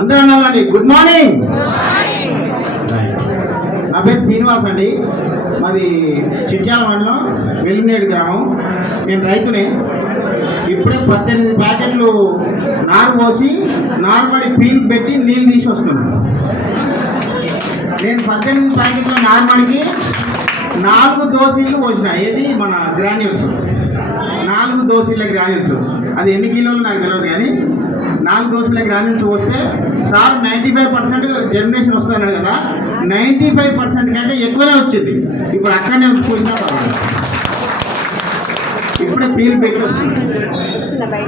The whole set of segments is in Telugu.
అందరూ అన్నామండి గుడ్ మార్నింగ్. నా పేరు శ్రీనివాస్ అండి. మాది చిట్యాల మండలం వెల్లునేడు గ్రామం. నేను రైతునే. ఇప్పుడే 18 ప్యాకెట్లు నారు పోసి నార్మడి పీల్కి పెట్టి నీళ్ళు తీసి వస్తున్నాను. నేను 18 ప్యాకెట్ల నార్మడికి 4 దోశలు పోసిన. ఏది మన గ్రాన్యూల్స్, 4 దోశల గ్రాన్యూల్స్. అది ఎన్ని కిలోలు నాకు తెలియదు, కానీ 4 దోశల గ్రాన్యూల్స్ పోస్తే సార్ 95% జర్మినేషన్ వస్తున్నాడు కదా, 95% కంటే ఎక్కువనే వచ్చింది. ఇప్పుడు అక్కడనే పోయినా ఇప్పుడే పీల్ పెట్టి వస్తుంది.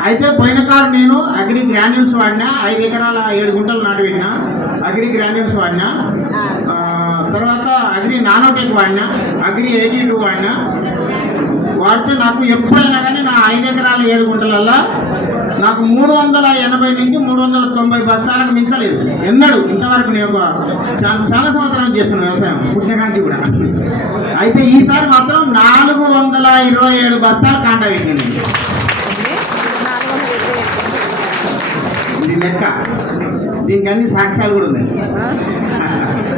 అయితే పోయిన కారు నేను అగ్రి గ్రాన్యూల్స్ వాడినా. 5 ఎకరాల 7 గుంటలు నాటు పెట్టినా. అగ్రి గ్రాన్యూల్స్ వాడినా. తర్వాత అగ్రి నానోటెక్ వాడినా. అగ్రి 82 వాడినా. వాడితే నాకు ఎప్పుడైనా కానీ నా 5 ఎకరాల 7 గుంటలల్లో నాకు 380 నుంచి 390 బస్తాలకు మించలేదు ఎన్నడూ ఇంతవరకు. నేను చాలా సంవత్సరాలు చేస్తున్నాను వ్యవసాయం, పుట్టినకాంతి కూడా. అయితే ఈసారి మాత్రం 427 బస్తాలు కాండ పెట్టింది. ఇది లెక్క. దీనికి అన్ని సాక్ష్యాలు కూడా ఉన్నాయి.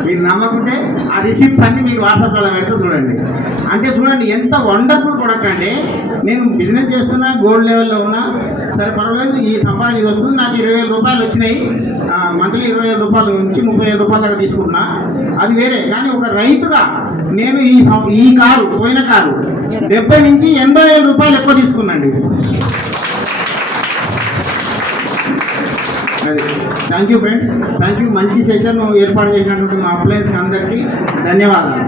మీరు నమ్మకుంటే ఆ రిసిప్ట్స్ అన్ని మీకు వాట్సాప్లో పెడితే చూడండి. అంటే చూడండి ఎంత వండర్ఫుల్ ప్రొడక్ట్ అండి. నేను బిజినెస్ చేస్తున్నా, గోల్డ్ లెవెల్లో ఉన్నా, సరే పర్వాలేదు, ఈ సంపాదన వస్తుంది. నాకు 20,000 రూపాయలు వచ్చినాయి. మంత్లీ 20,000 రూపాయల నుంచి 30,000 రూపాయల దాకా తీసుకుంటున్నా, అది వేరే. కానీ ఒక రైతుగా నేను ఈ కారు, పోయిన కారు 70 నుంచి 80,000 రూపాయలు ఎక్కువ తీసుకున్నాండి. అది thank you friends, thank you. మంచి సెషన్ ఏర్పాటు చేసినటువంటి మా అప్లయన్స్ అందరికీ ధన్యవాదాలు.